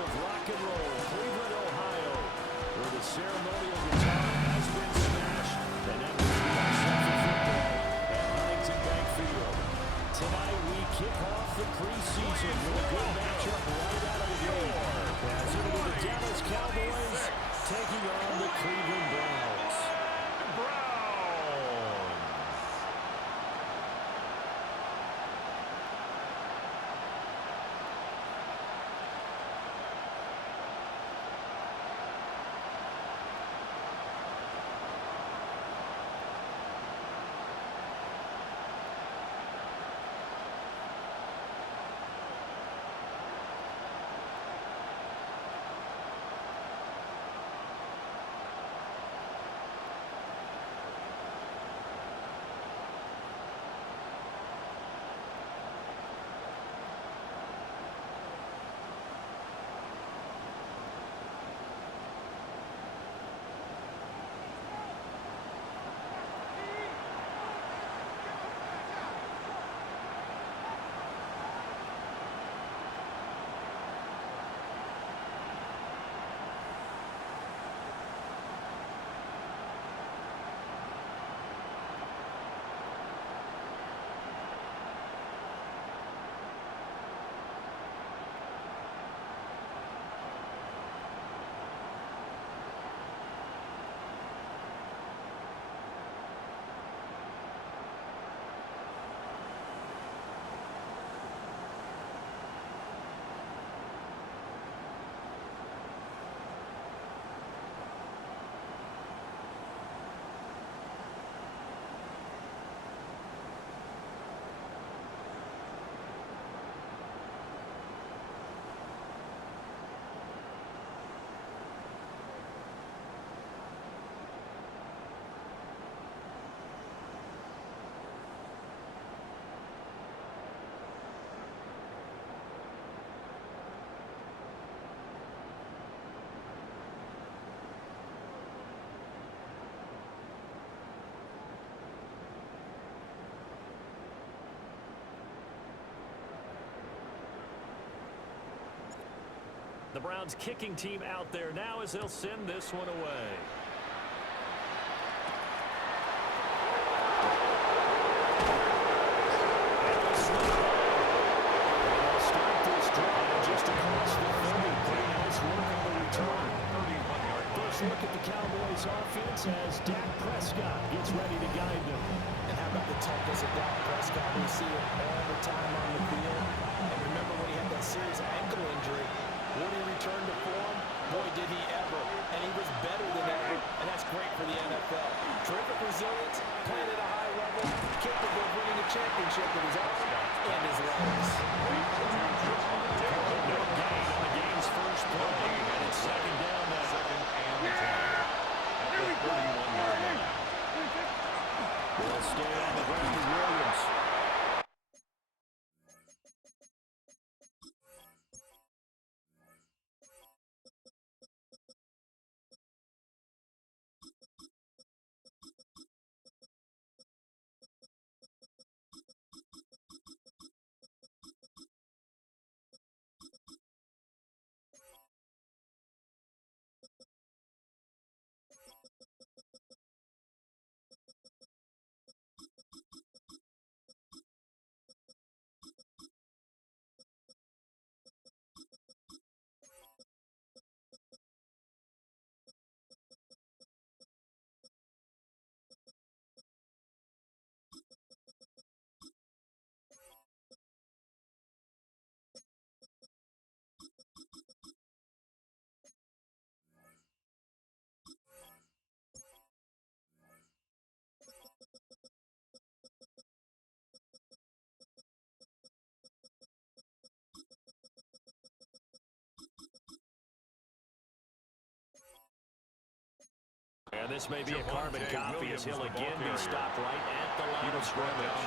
of rock and roll, Cleveland, Ohio, where the ceremonial guitar has been smashed and enters the Central Football at Huntington Bank Field. Tonight we kick off the preseason with a good matchup right out of the gate, as it'll be the Dallas Cowboys taking on the Cleveland Browns. The Browns kicking team out there now as they'll send this one away. Look at the Cowboys offense as Dak Prescott gets ready to guide them. And how about the toughness of Dak Prescott? We see it all the time on the field. And remember when he had that serious ankle injury, when he returned to form, boy, did he ever. And he was better than ever, and that's great for the NFL. Terrific resilience, playing at a high level, capable of winning a championship with his arm and his legs. No gain on the game's first play, and it's second down now. Second and 10 at the 31-yard line. Will stay on the ground with Williams. And this may be a carbon copy as he'll again be stopped right at the line of scrimmage.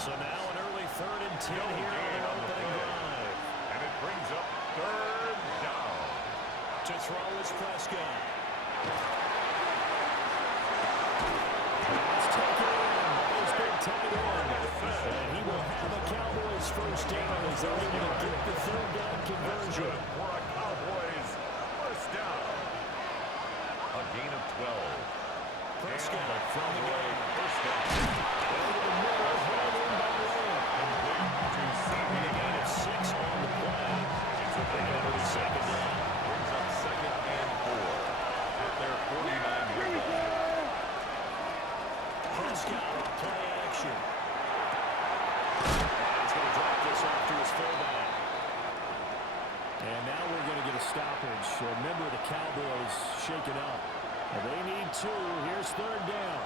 So now an early 3rd and 10 here on the opening drive. And it brings up 3rd down. To throw is Prescott. It's taken in by his big tight end. And he will have a Cowboys first down as they're able to get the 3rd down conversion. And now we're going to get a stoppage. Remember, the Cowboys shaken up. They need 2. Here's 3rd down.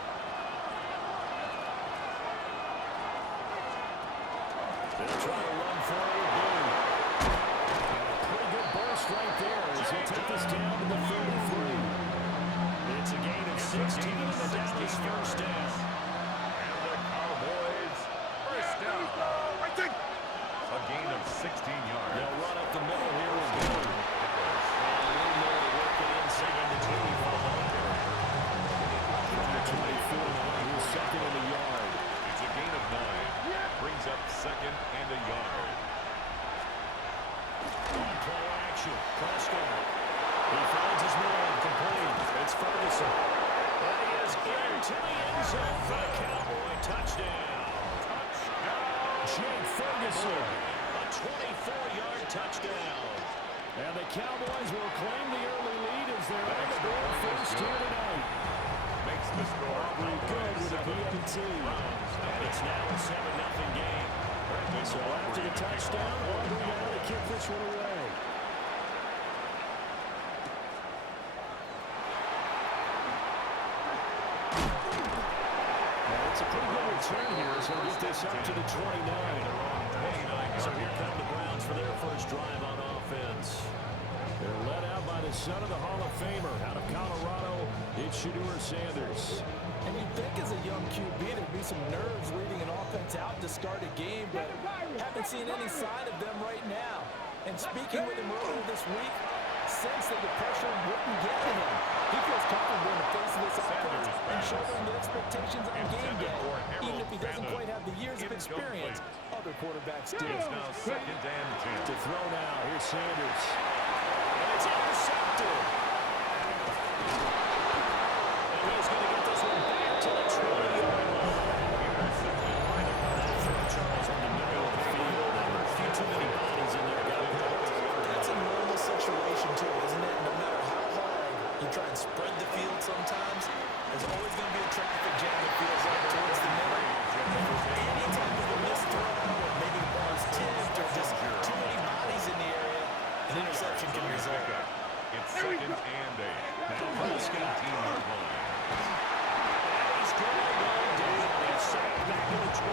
They'll try to run for it. Pretty good burst right there as he'll take this down to the 33. It's a gain of 16 and the Dallas first down. And the Cowboys first down. A gain of 16 yards. They'll run up the middle here with Gordon. And a little more working inside the 25. From the 24 line, he's second in the yard. It's a gain of 9. Brings up 2nd and a yard. On play action, Prescott. He finds his man, complete. It's Ferguson. And he is into the end zone for the Cowboy touchdown. Jake Ferguson, a 24-yard touchdown. And the Cowboys will claim the early lead as they're on the board first here tonight. Makes the score Good with the BMT. And it's now a 7-0 game. So after the touchdown, Aubrey got to kick this one away. It's a pretty good return here, so we'll get this up to the 29. So here come the Browns for their first drive on offense. They're led out by the son of the Hall of Famer out of Colorado. It's Shedeur Sanders. And you'd think as a young QB there'd be some nerves leading an offense out to start a game, but haven't seen any sign of them right now. And speaking with him earlier this week, sense that the pressure wouldn't get to him. He feels comfortable in the face of this offense and shouldering the expectations on game day, even if he doesn't quite have the years of experience other quarterbacks do. It's now 2nd and 10. To throw now, here's Sanders. And it's intercepted. And he's going to get this one back to the 20-yard line. That throw, Charles, on the middle of the field. There are few too many bodies in there. That's a normal situation too, isn't it? No matter how hard you try and spread the field sometimes, there's always going to be a traffic jam that feels like towards the middle. Any type of a missed throw, or maybe the ball's tipped, or just too many bodies in the area, an interception can result. It's 2nd and 8. Now Prescott, 18-yard line. He's going to go down. He's sacked back to the 24.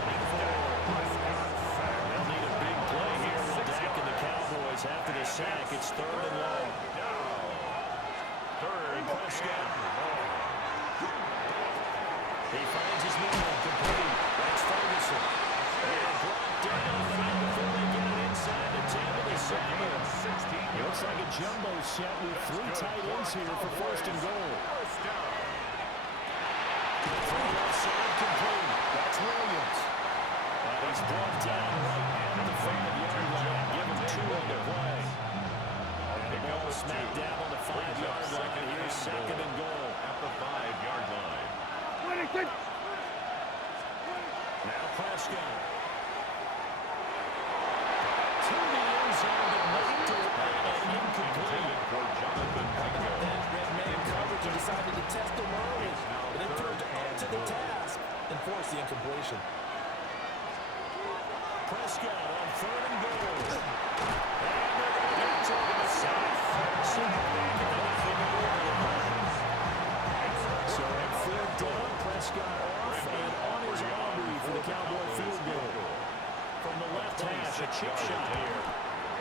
They'll need a big play here with Dak and the Cowboys. After the sack, it's 3rd and long. Prescott. He finds his man complete. That's Ferguson. And brought down right before they get it inside the 10 to the 7. It looks like a jumbo set with 3 tight ends here for 1st and goal. Throw outside complete. That's Williams. And he's brought down right at the 5-yard line. Give him 2 on the play. The ball smacked down on the 5-yard line. Here's 2nd and goal. At the 5-yard line. Now Prescott. To the end zone, but knocked away and incomplete. For Jonathan Mingo. That red man coverage and decided to test him early, but it proved up to the task and forced the incompletion. Prescott on 3rd and goal. And they're going to get to the south. So back in so at 4th down, Prescott off and on his Aubrey for the Cowboy field goal. From the left hash, a chip shot here.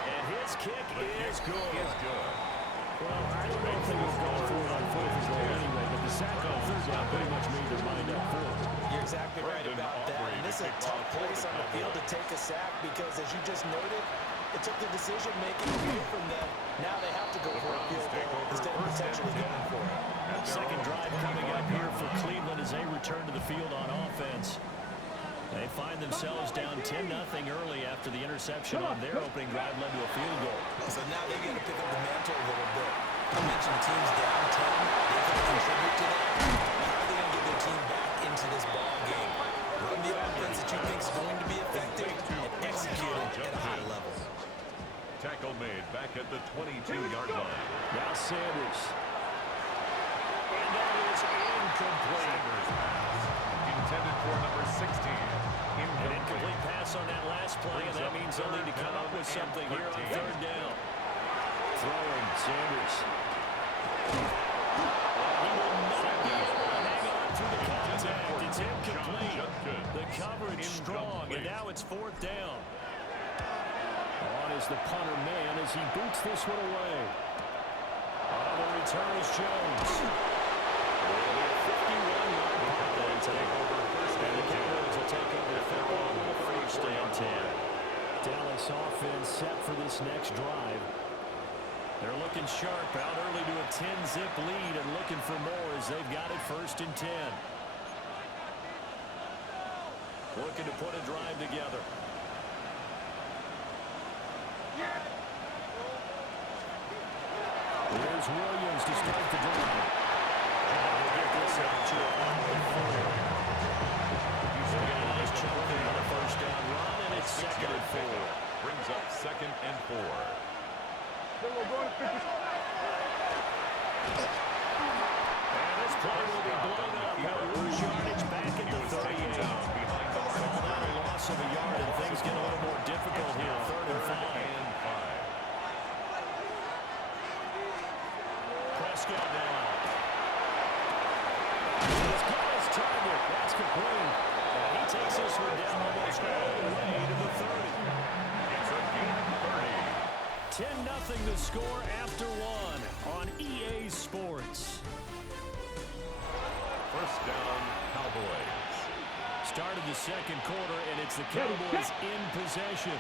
And his kick is good. Well, I don't know if they would have gone for it on 4th and goal anyway, but the sack on 3rd down pretty much made their mind up for it. You're exactly right about that. And this is a tough place on the field to take a sack because, as you just noted, it took the decision-making away from them. Now they have to go for a field goal instead of potentially going for it. Second drive coming up here for Cleveland as they return to the field on offense. They find themselves down 10-0 early after the interception on their opening drive led to a field goal. So now they've got to pick up the mantle a little bit. I mentioned teams down 10. They can contribute to that. How are they going to get their team back into this ball game? Run the offense that you think is going to be effective and execute it at a high level. Tackle made back at the 22-yard line. Now Sanders. And that is incomplete. Intended for number 16. An incomplete pass on that last play, and that means they'll need to come up with something here on 3rd down. Sanders. He will not be able to hang on through the contact. It's incomplete. The coverage strong, and now it's fourth down. On is the punter man as he boots this one away. On the return is Jones. Will be a 51-yard punt then take over first down. The Cowboys will take over the football with first and 10. Dallas offense set for this next drive. They're looking sharp, out early to a 10-zip lead and looking for more as they've got it first and 10. Looking to put a drive together. Here's Williams to start the drive. And we'll get this out to a 1-4. He's got a nice chunk there on a first down run, and it's second and 4. Brings up second and 4. And this play will be blown up. He'll lose yardage back at the 38. Call that a loss of a yard, and things get a little more difficult here. Third and 5. Prescott now. He's got his target. That's complete. And he takes this one down almost all the way to the 30. It's a gain of 30. 10-0 the score after one on EA Sports. First down, Cowboys. Started the second quarter, and it's the Cowboys in possession.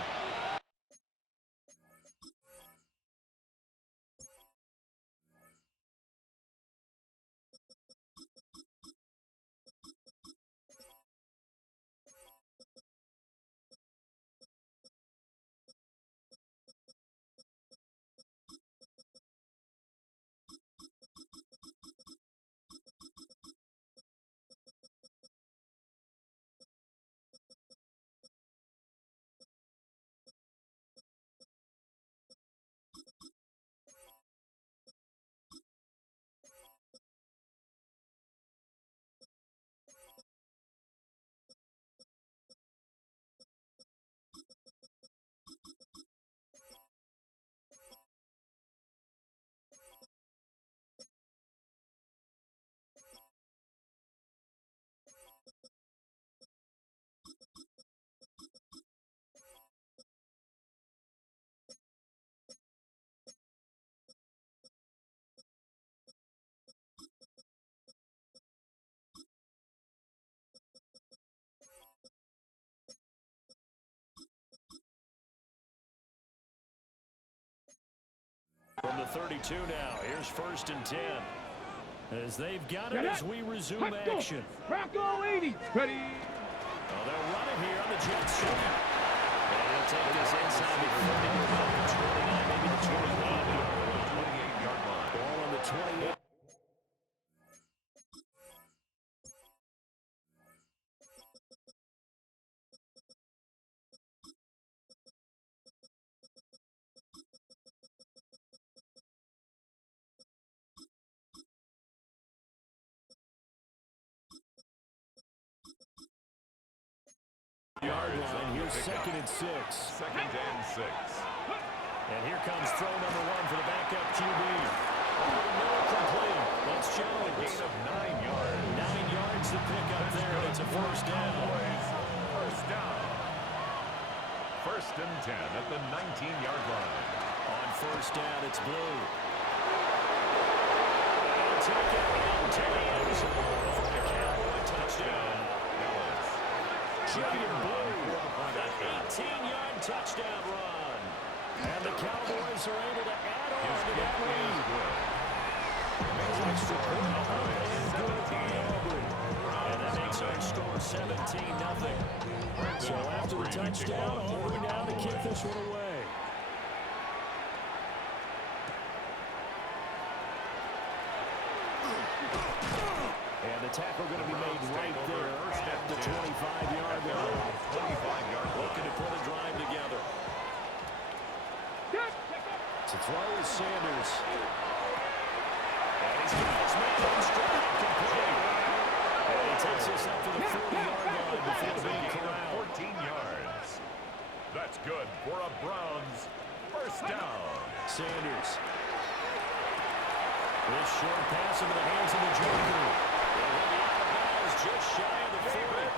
From the 32 now, here's first and 10. As they've got it as we resume action. Rocco 80. Ready. Oh, they'll run it here on the jet sweep. And he'll take this inside the 30, about the 29, maybe the 28-yard line. Ball on the 28. Yard line. Here's second and 6. Second and 6. And here comes throw number 1 for the backup QB. No complete. That's Jones. Gain of 9 yards. 9 yards to pick up there, and it's a first down. First down. First and 10 at the 19-yard line. On first down, it's Blue. And take it out to the end zone for the Cowboy touchdown. Junior Blue, an 18-yard touchdown run. And the Cowboys are able to add on to that lead. Extra point up and good by Aubrey. And that makes our score 17-0. So after the touchdown, Aubrey now to kick this one away. And the tackle going to be made right there at the 25-yard line. 25-yard line. Looking to put a drive together. To throw is Sanders. And he's got his man on stride complete. And he takes us up to the 40-yard line before being corralled. 14 yards. That's good for a Browns first down. Sanders. This short pass into the hands of the Joker. And he'll be out of bounds just shy of the 40.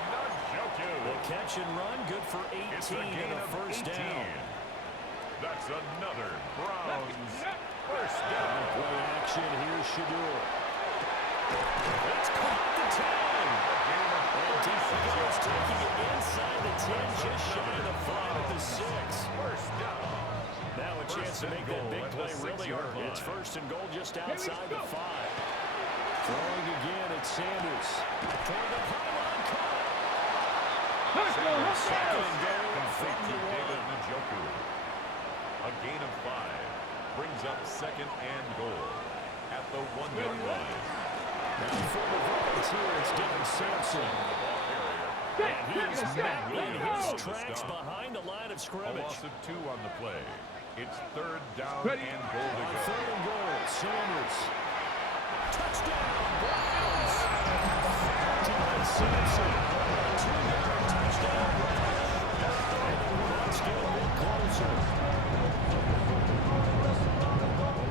The catch and run, good for 18 and a first down. That's another Browns first down. Play action, here's Shador. It's caught at the 10. And Dallas taking it inside the 10, just shy of the 5 at the 6. First down. Now a chance to make that big play really hurt. It's first and goal just outside the 5. Throwing again at Sanders. Toward the pylon cut. Second and goal from the 1. A gain of 5 brings up second and goal at the 1-yard line. Now for the volunteer, it's Dylan Sampson. And he is met in his tracks behind the line of A scrimmage. loss of 2 on the play. It's third down Ready. and goal to On go. third and goal, Sanders. Touchdown, Browns! Dylan Sampson, 2-yard touchdown rush. And the Browns get a bit closer.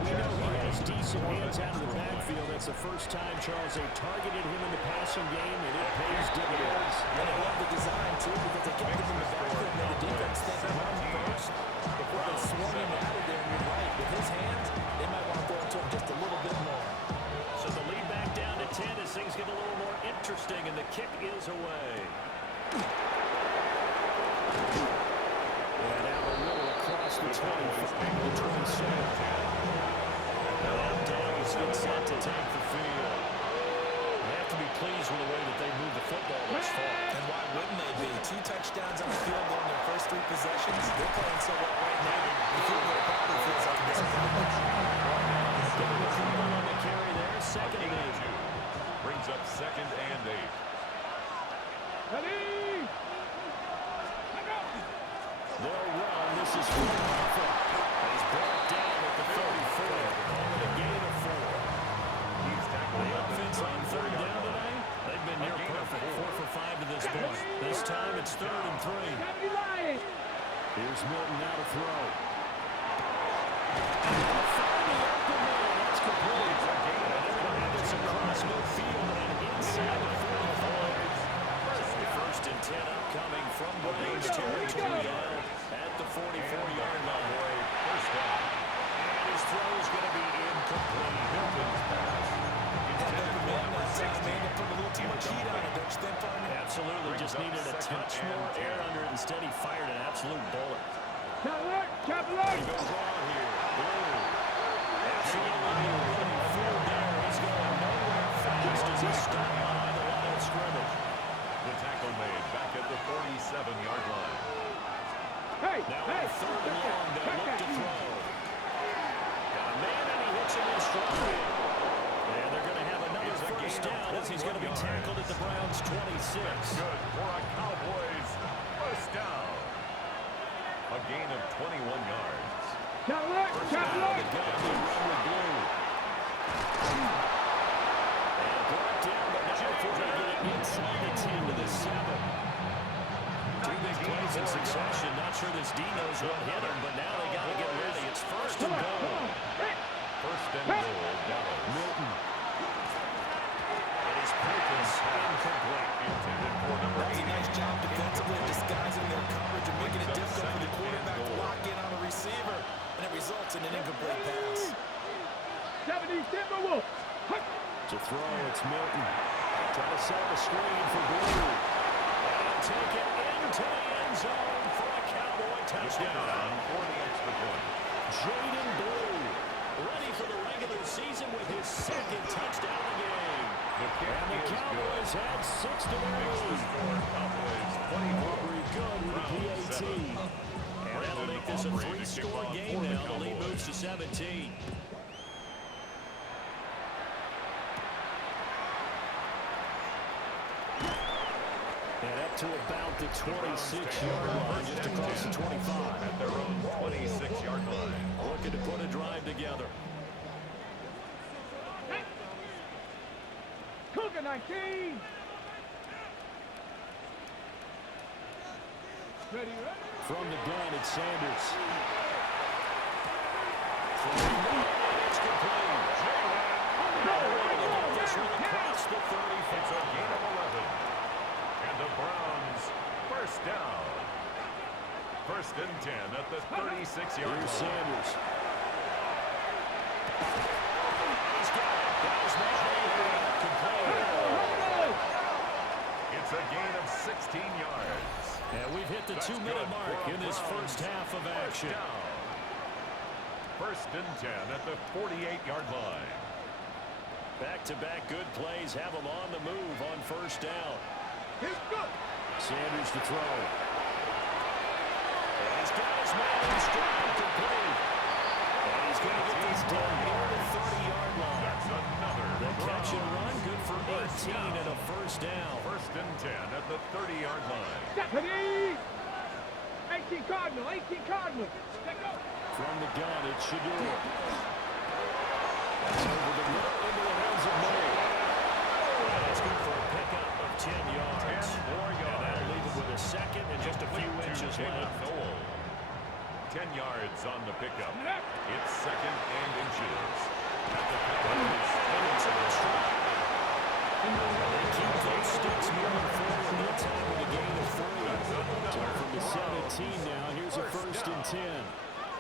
We know he has decent hands out of the backfield. That's the first time, Charles, they targeted him in the passing game, and it pays dividends. And I love the design, too, because they kept him in the backfield and made the defense think run first before they swung him out of there. And you're right, with his hands, they might want to throw it to him just a little bit more. So the lead back down to 10 as things get a little more interesting, and the kick is away. And now the middle across the 20, the 27. Now Downs gets set to take the field. They have to be pleased with the way that they moved the football thus far. And why wouldn't they be? 2 touchdowns on the field goal in their first 3 possessions. They're playing so well right now. The field goal probably feels like this privilege. On the carry there, second and 8. Brings up second and 8. Ready. They'll run. This is from Alpha. He's brought down at the 34. And a gain of 4. He's tackled The at the offense on third down today, they've been near perfect. 4 for 5 to this point. This time it's third and 3. Here's Milton now to throw. Finding open man. That's complete. And they're going to have this across midfield and inside the 45. First and 10 upcoming from Browns territory now at the 44-yard line. First down. And his throw is going to be incomplete. Milton's pass. Intended for number 60. Put a little too much heat on it, don't you think, partner? Absolutely, just needed a touch more air under it. Instead, he fired an absolute bullet. He goes on here. Blue. Absolutely no running forward there. He's going nowhere fast as he's stopped behind the line of scrimmage. The tackle made back at the 47-yard line. Now on third and long, they'll look to throw. Got a man, and he hits him in stride. And they're going to have another first down as he's going to be tackled at the Browns' 26. Good for a Cowboys first down. A gain of 21 yards. First down, the guy who run with blue. And brought down, but not before they get it inside the 10 to the 7. 2 big plays in succession. Not sure this D knows what hit him, but now they got to get ready. It's first and goal. First and goal, Dallas. Milton. It is Perkins incomplete. Intended for number That's a 80. nice job defensively of disguising their coverage and making it difficult for the quarterback to lock in on a receiver, and it results in an incomplete pass. To throw, it's Milton. Trying to set the screen for Blue. And take it into the end zone for a Cowboy touchdown. For the extra point. Jaden Blue, ready for the regular season with his 2nd touchdown of the game. The kick And the is Cowboys good. had 6 to their Makes the lead. score Cowboys 24. Aubrey good with the Browns PAT. 7. And that'll make this a 3-score game now. The lead moves to 17. And up to about the 26-yard line, just across the 25. At their own 26-yard line. Looking to put a drive together. Cougar 19. Ready. From the gun, it's Sanders. It's complete. the 36-yard Here's line. Sanders. He's got it. That was complete. It's a gain of 16 yards. And we've hit the 2-minute mark in this first half of action. First and 10 at the 48-yard line. Back-to-back good plays have them on the move on first down. Sanders to throw. And he's got his man in stride complete. And he's going to get this down near the 30-yard line. That's another The catch and run, good for 18 and a first down. First and 10 at the 30-yard line. 18 Cardinal, 18 Cardinal. Let's go. From the gun, it's Shador. That's over the middle into the hands of Moore. That's good for a pickup of 10 yards. 10 more yards. And that'll leave it with a second and just a few inches left. 10 yards on the pickup. It's second and inches. At the pickup, They keep those sticks moving forward. No time with a gain of 3. So from the 17 now, here's a first and 10.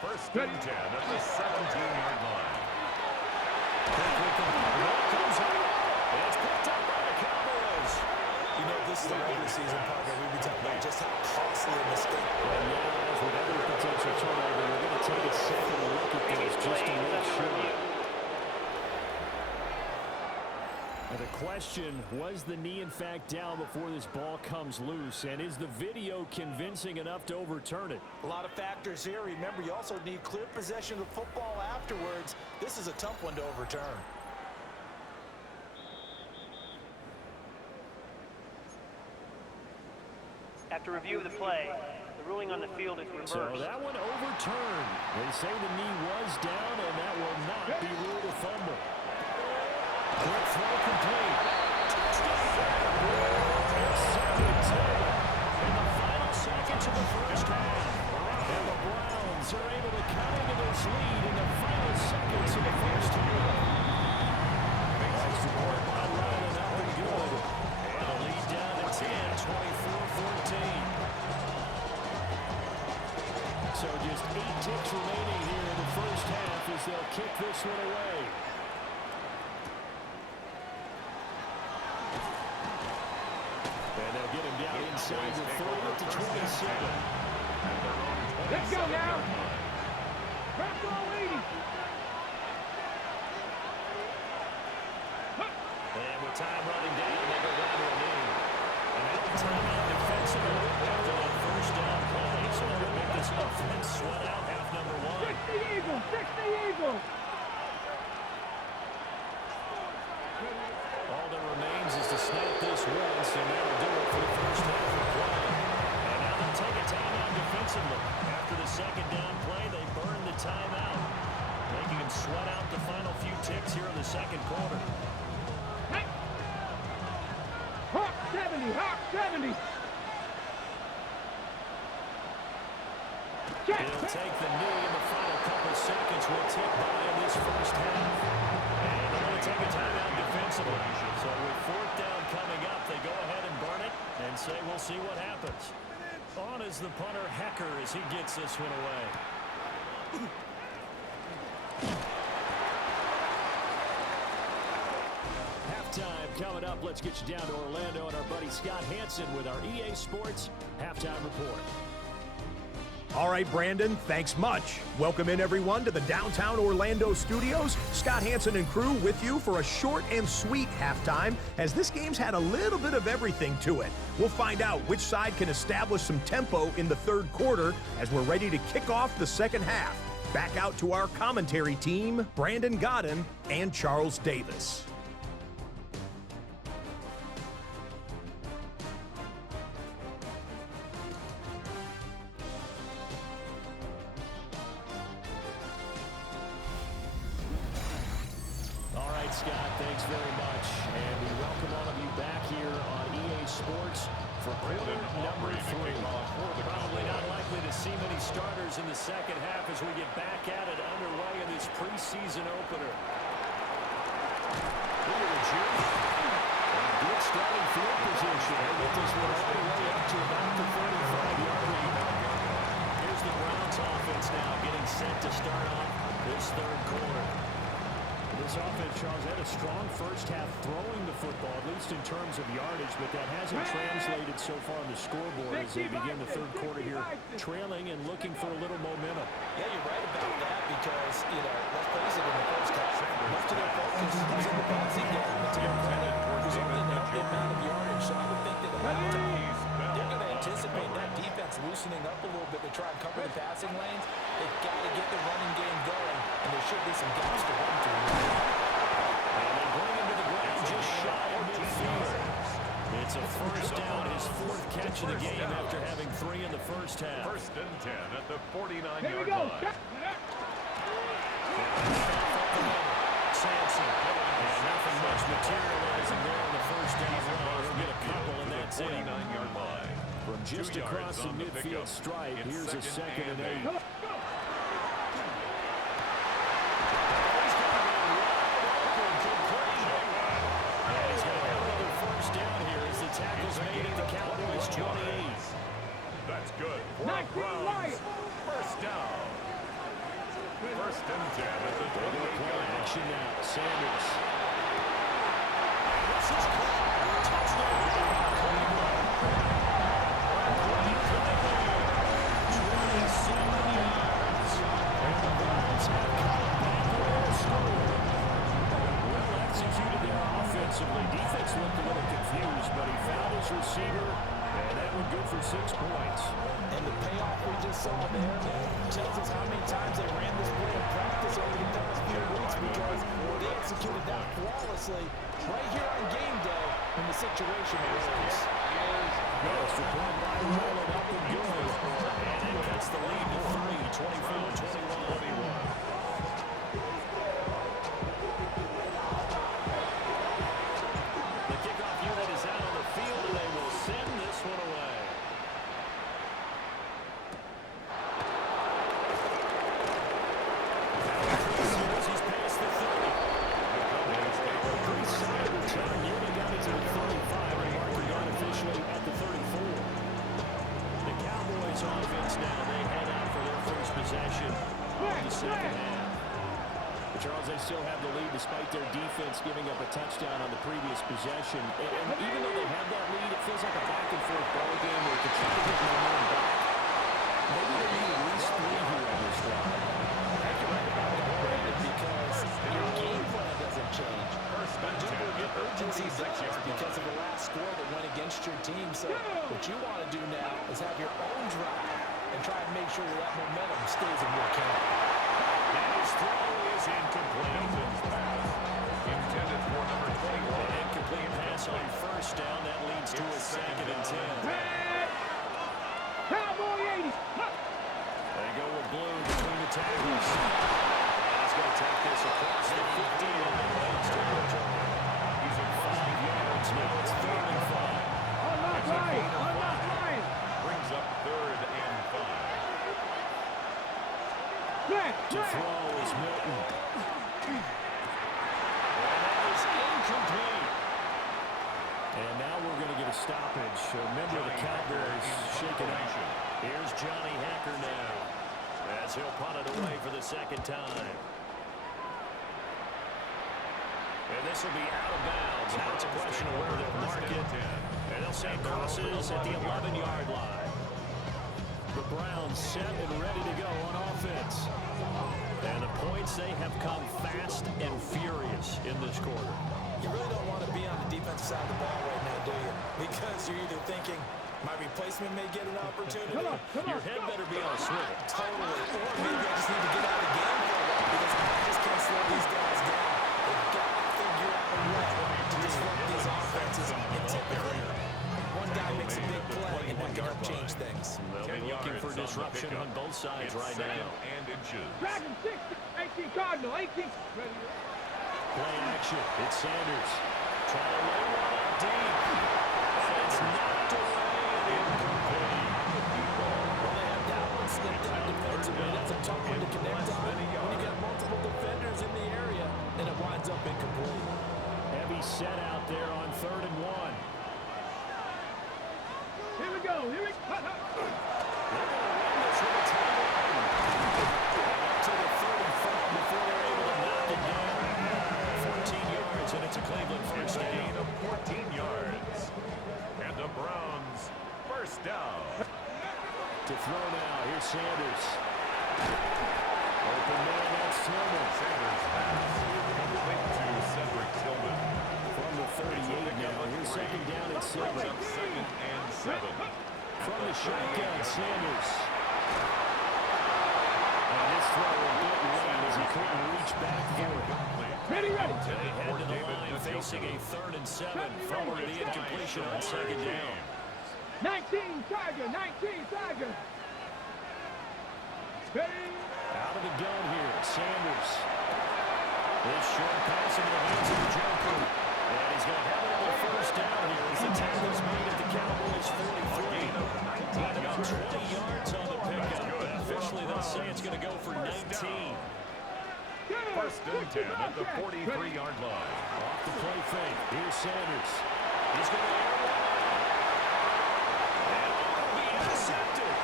First and 10 at the 17-yard line. Comes out. It's picked up by the Cowboys. You know, this is the regular season partner. We've been talking about just how costly a mistake. And now, as with every potential turnover, we're going to take a second look at this just to make sure. And the question, was the knee in fact down before this ball comes loose? And is the video convincing enough to overturn it? A lot of factors here. Remember, you also need clear possession of the football afterwards. This is a tough one to overturn. After review of the play, the ruling on the field is reversed. So that one overturned. They say the knee was down, and that will not be ruled a fumble. Quick throw complete. In the final seconds of the first half. And the Browns are able to cut into this lead in the final seconds of the first half. That's the court by Ryan, that one good. And a lead down to 10, 24-14. So just 8 ticks remaining here in the first half as they'll kick this one away. And they'll get him down inside the 30 to 27. Let's go now. Back to 80. And with time running down, they go down to a knee. And now timeout defensively after that first down play. So they'll make this offense sweat out half number 1. 60 Eagles, 60 Eagles. All that remains is to snap this once, and that'll do it for the first half of play. And now they'll take a timeout defensively. After the second down play, they burn the timeout, making them sweat out the final few ticks here in the second quarter. Hawk 70, Hawk 70. He'll take the knee in the final couple seconds. Will tick by in this first half. And they're going to take a timeout defensively. So with fourth down coming up, they go ahead and burn it and say we'll see what happens. On is the punter, Hecker, as he gets this one away. Halftime coming up. Let's get you down to Orlando and our buddy Scott Hansen with our EA Sports Halftime Report. All right, Brandon, thanks much. Welcome in, everyone, to the downtown Orlando studios. Scott Hansen and crew with you for a short and sweet halftime, as this game's had a little bit of everything to it. We'll find out which side can establish some tempo in the third quarter as we're ready to kick off the second half. Back out to our commentary team, Brandon Godden and Charles Davis. Scott, thanks very much. And we welcome all of you back here on EA Sports for quarter number 3. Probably not likely to see many starters in the second half as we get back at it underway in this preseason opener. Look at the jump. Good starting field position. They'll get this one all the way up to about the 35-yard line. Here's the Browns offense. now getting set to start off this third quarter. This offense, Charles, had a strong first half throwing the football, at least in terms of yardage, but that hasn't translated so far on the scoreboard as they begin the third quarter here, trailing and looking for a little momentum. Yeah, you're right about that because, let's face it, in the first half, most of their focus was in the passing game. And to their credit, was only enough the amount of yardage. So I would think that at halftime, they're going to anticipate that defense loosening up a little bit to try and cover the passing lanes. They've got to get the running game going, and there should be some gaps to run through. And they bring him to the ground just shy of midfield. It's a first down, his fourth catch of the game after having 3 in the first half. First and 10 at the 49-yard Here we go. line. Sampson. And nothing much materializing there on the first down run. He'll get a couple, and that's it. 49-yard line. From just 2 across yards the on the midfield pickup. stripe, It's here's a second and 8. Go. And he's going to have another first down here as the tackle's made at the Cowboys' 28. That's good for a 19 Browns Lions. first down. First and 10 at the They're going to play 28-yard line. action now. Sanders. Defense looked a little confused, but he found his receiver, and that one good for 6 points. And the payoff we just saw there tells us how many times they ran this play in practice over the past few weeks because they executed that flawlessly right here on game day when the situation arose. Extra point by Roland up and good. And it cuts the lead to 3, 24-21. The kickoff unit is out on the field, and they will send this one away. He's past the 30. Pretty solid return. Unit got into the 35, and marking unofficially at the 34. The Cowboys offense now, they head out for their first possession of the second half. But Charles, they still have the lead despite their defense giving up a touchdown on the previous possession. And even though they have that lead, it feels like a back-and-forth ball game where they try to get momentum back. Maybe they need at least 3 here on this drive. I think you're right about that, Brandon, because your game plan doesn't change. But do your urgency does because of the last score that went against your team. So what you want to do now is have your own drive and try and make sure that momentum stays in your camp. And his throw is incomplete. Intended for number 21. An incomplete pass on first down. That leads to a second and 10. Cowboy 80. They go with blue between the tackles. And he's going to take this across the 15 and then leads to return. He's at 5 yards now. It's 3rd and 5. Unlock Lions. Unlock Lions. Brings up 3rd and 5. To throw is Milton. And that is incomplete. And now we're going to get a stoppage. A member of the Cowboys shaken up. Here's Johnny Hacker now as he'll punt it away for the second time. And this will be out of bounds. Now it's a question of where they'll mark it. And they'll say crosses at the 11-yard line. The Browns set and ready to go on offense. And the points, they have come fast and furious in this quarter. You really don't want to be on the defensive side of the ball right now, do you? Because you're either thinking, my replacement may get an opportunity. Your head better be on a swivel. Totally. Or maybe I just need to get out of the game for a while because I just can't slow these guys down. They've got to figure out a way to disrupt these offenses. And typically, one guy makes a big play, and that can help change things. They'll be looking for disruption on both sides right now. And inches. Dragon 60. 18 Cardinal. 18. Ready. Play action. It's Sanders. Trying to lay one up deep. And it's knocked away and incomplete. Well, they have that one slipped out defensively. That's a tough one to connect on when you got multiple defenders in the area, and it winds up incomplete. Heavy set out there on 3rd and 1. Here we go. Here we go. They're going to run this with a tight end. a down. gain of 14 yards. And the Browns first down. To throw now, here's Sanders. Open man, that's Tillman. Sanders pass complete to Cedric Tillman. From the 38 now, here's second down and 7. Brings up second and 7. From the shotgun, Sanders. And this throw a bit late as he couldn't reach back for it. Ready, ready. They head to the line facing a 3rd and 7 following the incompletion on second down. 19 Tiger, 19 Tiger. Ready. Out of the gun here, Sanders. This short pass into the hands of the Joker. And he's going to have another first down here as the tackle's made at the Cowboys 43. Right about 20 yards on the pickup. But officially they'll say it's going to go for 19. First and 10 at the 43-yard line. Off the play fake. Here's Sanders. He's going to air one. And it'll be intercepted.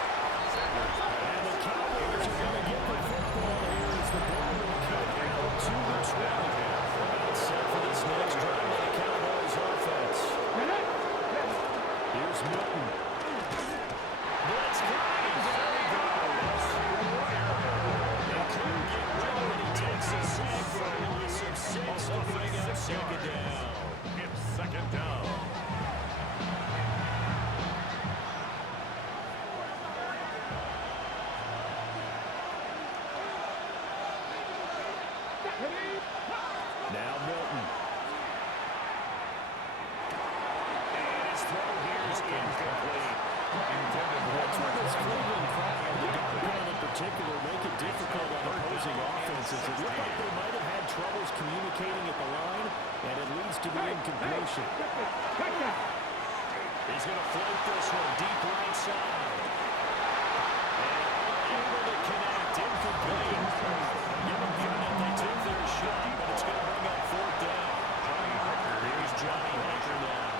And the Cowboys are going to get the football here as the ball will cut out to the 20. It's set for this next drive by the Cowboys offense. Here's Milton. Blitz coming. There he goes. They couldn't get rid of it. He takes a sack for a loss of 6 to bring up second down. It's second down. Now Milton. And his throw here is incomplete. That's where this Cleveland crowd, the guard in particular, make it difficult on opposing offenses. It looked like they might have had troubles communicating at the line, and it leads to the incompletion. He's going to float this one deep right side. And unable to connect, incomplete. Give them credit, they took their shot, but it's going to bring up 4th down. Here's Johnny Hunter now.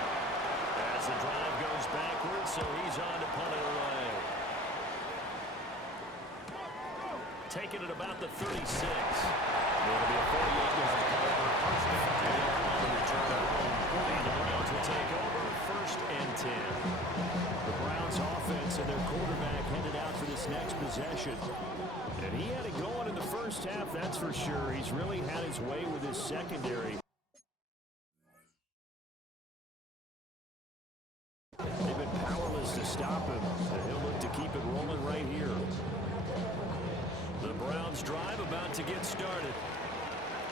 As the drive goes backwards, so he's on to punt it away. Taking it about the 36. It'll be a 48-yard punt. First and 10 on the return home. And the Browns will take over 1st and 10. The Browns offense and their quarterback headed out for this next possession. And he had it going in the first half, that's for sure. He's really had his way with his secondary. They've been powerless to stop him, and he'll look to keep it rolling right here. The Browns drive about to get started.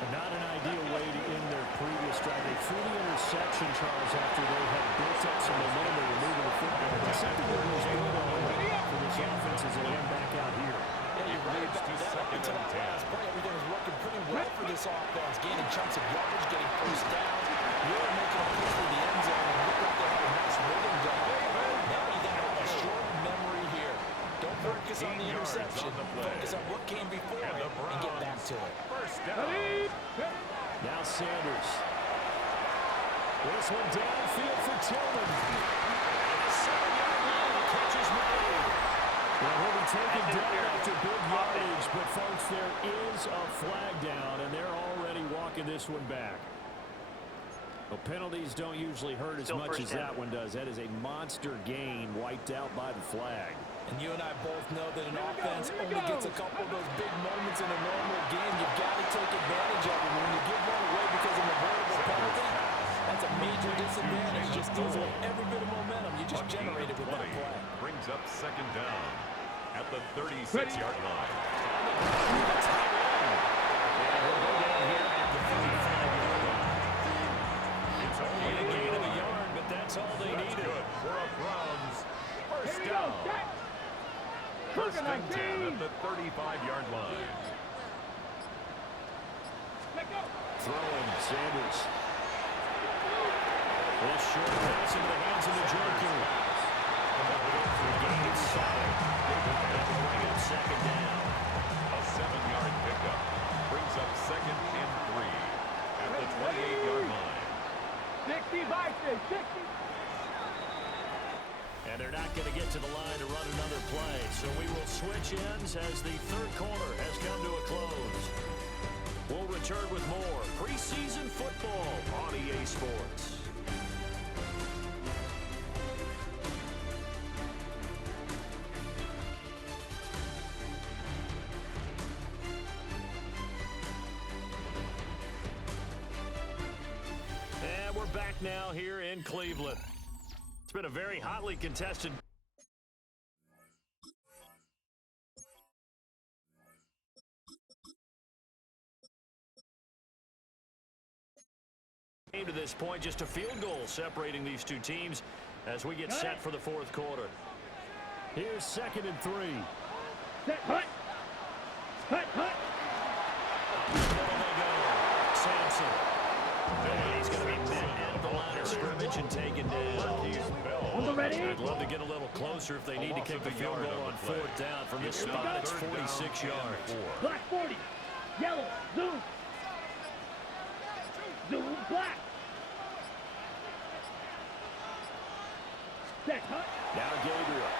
Not an ideal way to end their previous drive. They threw the interception, Charles, after they had built up some momentum and were moving the football. It's something that was built on for this offense as they end back out here. Yeah, you're right about that. Up until that last play, everything was working pretty well for this offense. Gaining chunks of yardage, getting first downs, really making a push for the end zone, and looked like they had a nice rhythm going. Now you got a short memory here. Don't focus on the interception. Focus on what came before it and get back to it. First down. Now Sanders. This one downfield for Tillman. And the 7-yard line, the catch is made. Well, he'll be taken down after big yardage, but folks, there is a flag down, and they're already walking this one back. Well, penalties don't usually hurt as much as that one does. That is a monster gain wiped out by the flag. And you and I both know that an offense only gets a couple of those big moments in a normal game. You've got to take advantage of it. When you give one away because of an avoidable penalty, that's a major disadvantage. Just steals away every bit of momentum you just generated with that play. Brings up second down at the 36-yard line. That's tight end. And he'll go down here at the 35-yard line. It's only a gain of a yard, but that's all they needed. Good for a Browns first down. First and 10 at the 35-yard line. Throwing Sanders. This short pass into the hands of the Joker. Gain is 7. That'll bring up second down. A 7-yard pickup brings up second and 3 at the 28-yard line. 60. And they're not going to get to the line to run another play. So we will switch ends as the third quarter has come to a close. We'll return with more preseason football on EA Sports. And we're back now here in Cleveland. It's been a very hotly contested game to this point. Just a field goal separating these two teams as we get set for the fourth quarter. Here's 2nd and 3. Set, hut. Hut, hut. There they go. Sampson. And he's going to be met at the line of scrimmage and taken down. On the ready. I'd love to get a little closer if they need to kick the field goal on 4th down. From this spot, it's 46 yards. Black 40. Yellow. Zoom. Zoom. Black. Set, hut. Now Gabriel.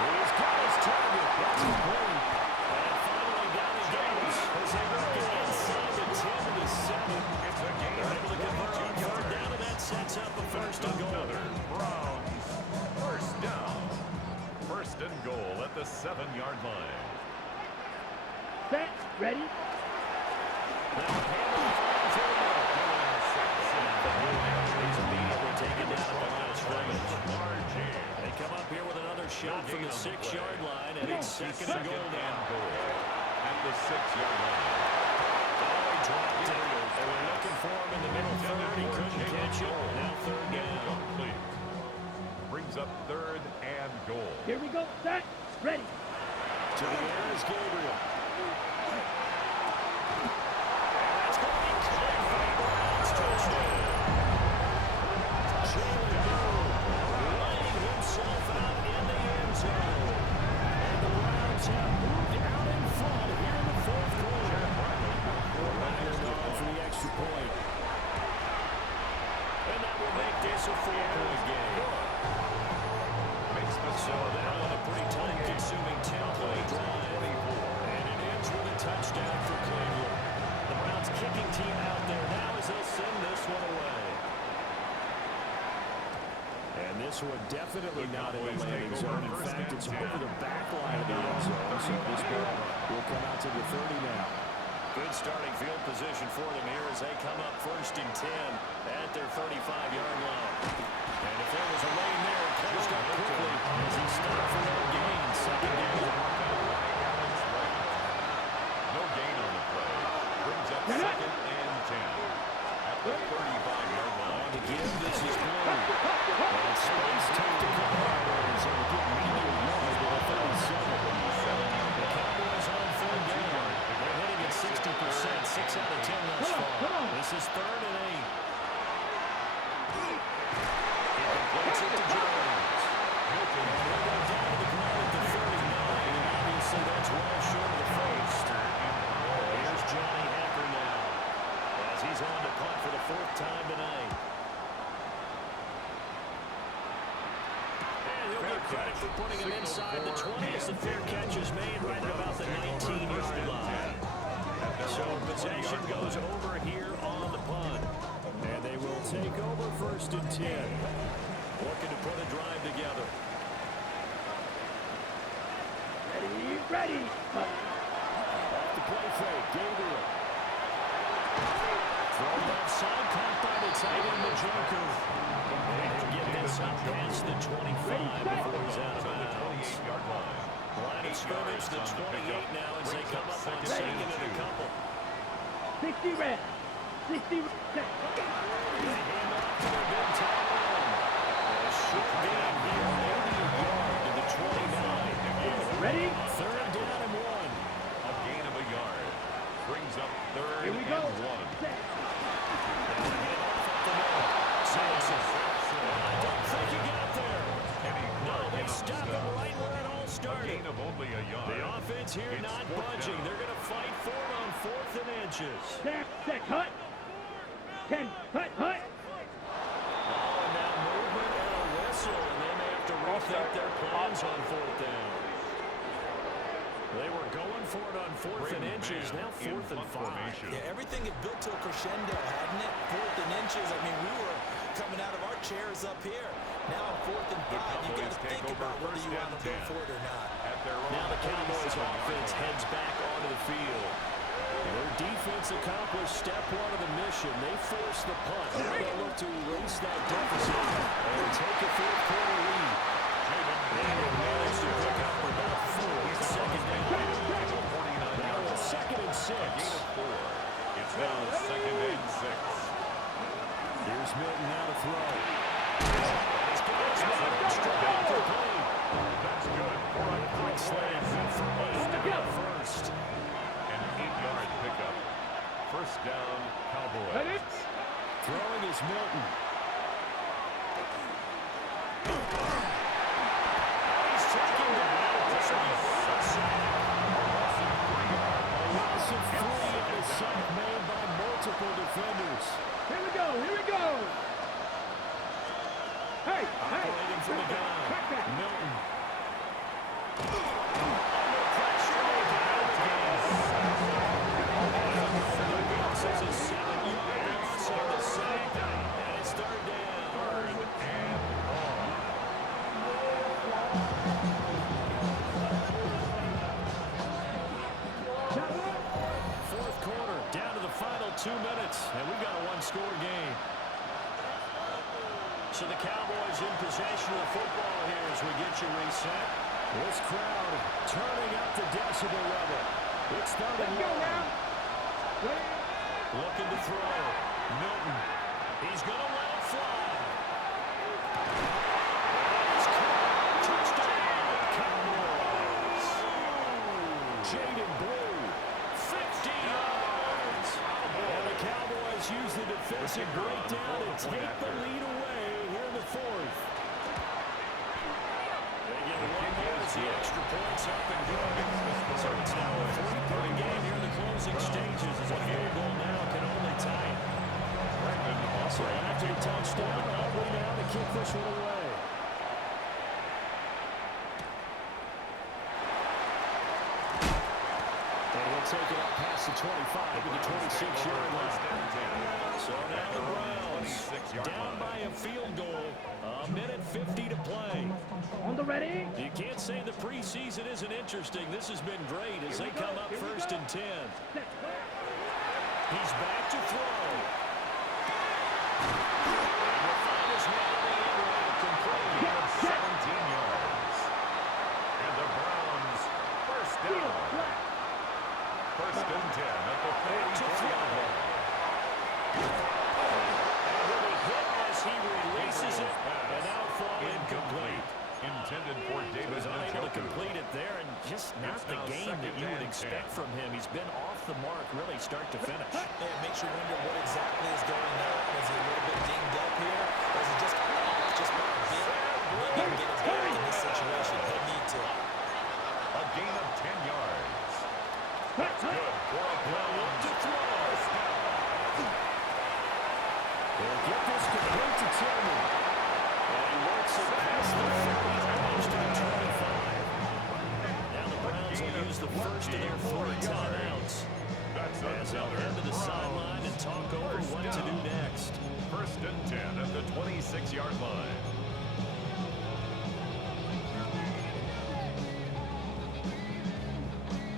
He's got his target. That's complete. And finally down he goes. As they work it inside the 10 to the 7. They're able to convert on 3rd down, and that sets up a 1st and goal. Browns. 1st down. 1st and goal at the 7-yard line. Set, ready. Now handle for the ball. He's immediately taken down at the line of scrimmage. They come up here with another shot from the 6-yard line, and it's 2nd and goal now. At the 6-yard line. Oh, he dropped it. They were looking for him in the middle 3rd. He couldn't catch it. Now 3rd down. Complete. Brings up 3rd and goal. Here we go. Set, ready. To the air is Gabriel. That's going to be caught for the Browns touchdown. Jalen Moore laying himself out in the end zone. And the Browns have moved out in front here in the 4th quarter. Ryder gone for the extra point. And that will make this a 4-point game. So that was a pretty time-consuming 10-play drive. And it ends with a touchdown for Cleveland. The Browns kicking team out there now as they send this one away. And this one definitely not in the landing zone. In fact, it's over the back line of the end zone. So this ball will come out to the 30 now. Good starting field position for them here as they come up 1st and 10 at their 35-yard line. And if there was a lane there, it closed up quickly as he stopped for no gain. 2nd down. No gain on the play. Brings up 2nd and 10 at the 35-yard line. To give, this is blue. And space tough to come by there as they get medium yard to the 37. The Cowboys on 3rd down. They're hitting at 60%, 6 out of 10 thus far. This is 3rd and 8. Completes it to Jones. And he'll go down to the ground at the 39, and obviously that's well short of the 1st. Here's Johnny Hacker now as he's on to punt for the 4th time tonight. And he'll get credit for putting him inside the 20 as the fair catch is made right at about the 19-yard line. So possession goes over here on the punt. And they will take over 1st and 10. Looking to put a drive together. Ready, ready. Off the play fake, Gabriel. Throw left side, caught by the tight end, Njoku. And he'll get this up past the 25 before he's out of bounds. Line of scrimmage, the 28 now as they come up on 2nd and a couple. 60 red. 60 red. Set. They hand off to their big tight end. A short gain here, maybe a yard to the 29. Ready? 3rd down and 1. A gain of a yard. Brings up 3rd Here we go. and 1. Set. Sampson. I don't think he got there. No, they stopped him right where it all A started. gain of only a yard. The offense here It's not 4th budging. down. They're going to fight for it on 4th and inches. Set. Set. Hut. 10. Hut. Hut. Oh, and now movement and a whistle, and they may have to rethink their plans on 4th down. They were going for it on 4th and inches. Now 4th and 5. Yeah, everything had built to a crescendo, hadn't it? 4th and inches. I mean, we were coming out of our chairs up here. Now on 4th and 5, you got to think about whether you want to go for it or not. Now the Cowboys offense heads back onto the field. Their defense accomplished step 1 of the mission. They forced the punt. Now they'll look to erase that deficit and take a 4th quarter lead. And they managed to pick up about 4 second down. Now it's 2nd and 6. It's now 2nd and 6. Here's Milton now to throw. That's good for a quick slam for 8 first. An 8-yard pickup. First down, Cowboys. Throwing is Milton. He's taken down. This is a loss of 3 on the sack made by multiple defenders. Here we go, here we go. Hey, Operating from the gun. Milton. This is a 7-yard loss on the sack, and it's 3rd down. Fourth quarter, down to the final 2 minutes, and we've got a 1-score game. So the Cowboys in possession of the football here as we get you reset. This crowd turning up the decibel level. It's 3rd and 1. Looking to throw. Milton. He's going to let it fly. It's caught. Touchdown, Cowboys. Jaden Blue, 50 yards. And the Cowboys use the defensive breakdown and take the lead away here in the 4th. They get 1 more as the extra points up and going. So it's now a 3-point game here in the closing stages as a field goal now can only tie it. So after the touchdown, Aubrey now to kick this one away. And he'll take it up past the 25 to the 26-yard line. So now the Browns down by a field goal. A minute 50 to play. On the ready. You can't say the preseason isn't interesting. This has been great as they come up 1st and 10. He's back to throw. And the finals man on the end route complete. 17 yards. And the Browns first down. 1st and 10 at the 34-yard line. And with a hit as he releases it, and now fall incomplete. Intended for David He's unable to Njoku. complete it there, and just not the game that you would expect from him. He's been off the mark really start to finish. Yeah, it makes you wonder what exactly is going on. Is he a little bit dinged up here? Or is it just off just by a bit? Maybe he can get it back in this situation. He'll need to. A gain of 10 yards. That's good for a Look to throw. They'll get this complete to Tillman. And he works it past the 30, almost to the 25. Now the Browns will use the first of their 3 timeouts. As they'll head to the sideline and talk over what to do next. 1st and 10 at the 26-yard line.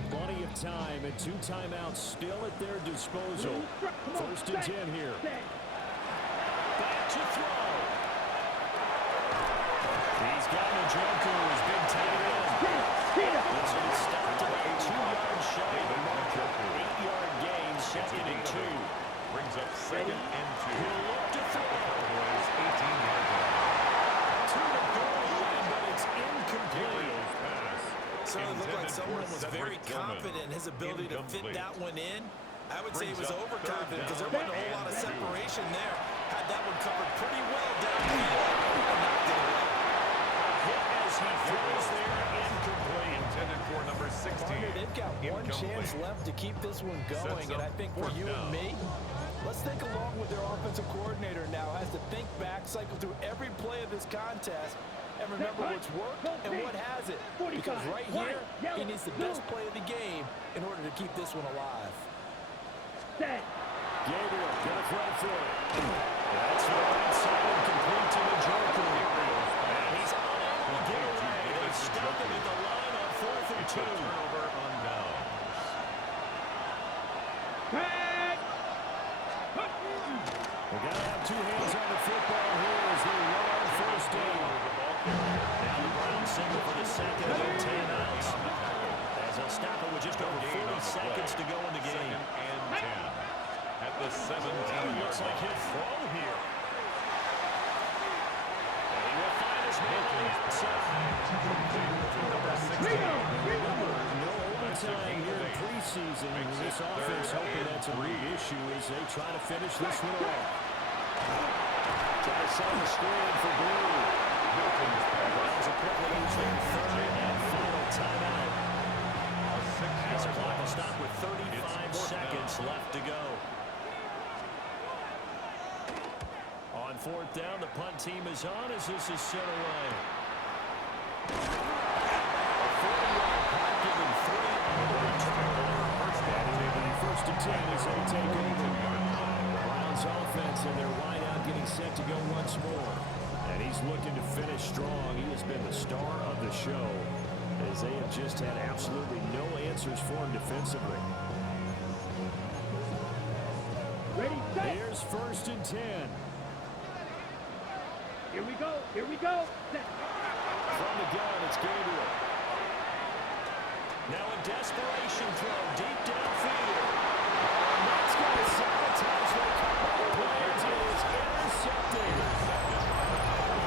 Plenty of time and 2 timeouts still at their disposal. 1st and 10 here. Back to throw. He's got Njoku, who's been taken in. It's been stopped about 2 yards shy of the marker. 8-yard gain, 2nd and 2. Brings up 2nd and 2. He'll look to throw. Cowboys 18-yard line. To the goal line, but it's incomplete. Certainly looked like someone was very confident in his ability to fit that one in. I would say he was overconfident because there wasn't a whole lot of separation there. Had that one covered pretty well down the field and knocked it away. Hit as he throws there, incomplete. Intended for number 16. Partner, they've got one chance left to keep this one going, and I think for you and me, let's think along with their offensive coordinator now has to think back, cycle through every play of this contest, and and remember what's worked and what hasn't. Because right here, he needs the best play of the game in order to keep this one alive. Set. Gabriel gonna throw for it. That's right side and complete to the Joker. And he's unable to get away. They stuck him at the line on 4th and 2. Turnover on downs. Tag. We gotta have two hands on the football here as they run on first down. Now the Browns single for the second and 10 outs. As they'll stop it with just over 40 seconds to go in the game. Second and 10 at the 17-yard Looks like he'll throw here. And he will find his man. No overtime here in preseason. And this offense hoping that's a real issue as they try to finish this one off. Try to set the screen for Blue. Browns are quickly use their third and final timeout. As the clock will stop with 35 seconds left to go. On 4th down, the punt team is on as this is set away. A 40-yard punt giving 3 on the return. First and 10 as they take over. Browns offense and their wideout getting set to go once more. And he's looking to finish strong. He has been the star of the show as they have just had absolutely no answers for him defensively. Ready, set. Here's 1st and 10. Here we go. Here we go. Set. From the gun, it's Gabriel. Now a desperation throw deep downfield. And that's going to sabotage the Cowboys. It is intercepted.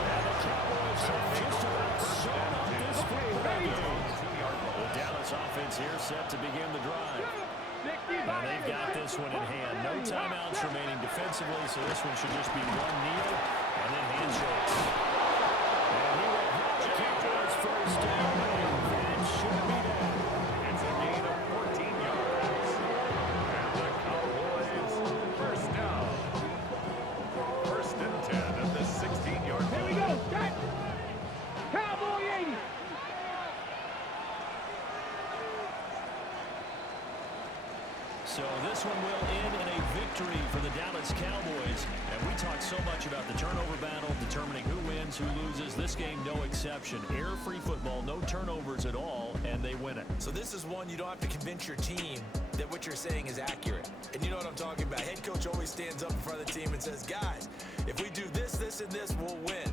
And the Cowboys have just about sewn up this football game. The Dallas offense here set to begin the drive. And they've got this one in hand. No timeouts remaining defensively, so this one should just be one kneel and then handshakes. And he will have the Cowboys first down. That should be that. It's a gain of 14 yards. And the Cowboys first down. 1st and 10 at the 16-yard line. Here we go. Set. Cowboy 80. So this one will end in a victory for the Dallas Cowboys. And we talked so much about the turnover battle, determining who wins, who loses. This game, no exception. Error-free football, no turnovers at all, and they win it. So this is one you don't have to convince your team that what you're saying is accurate. And you know what I'm talking about. Head coach always stands up in front of the team and says, guys, if we do this, this, and this, we'll win.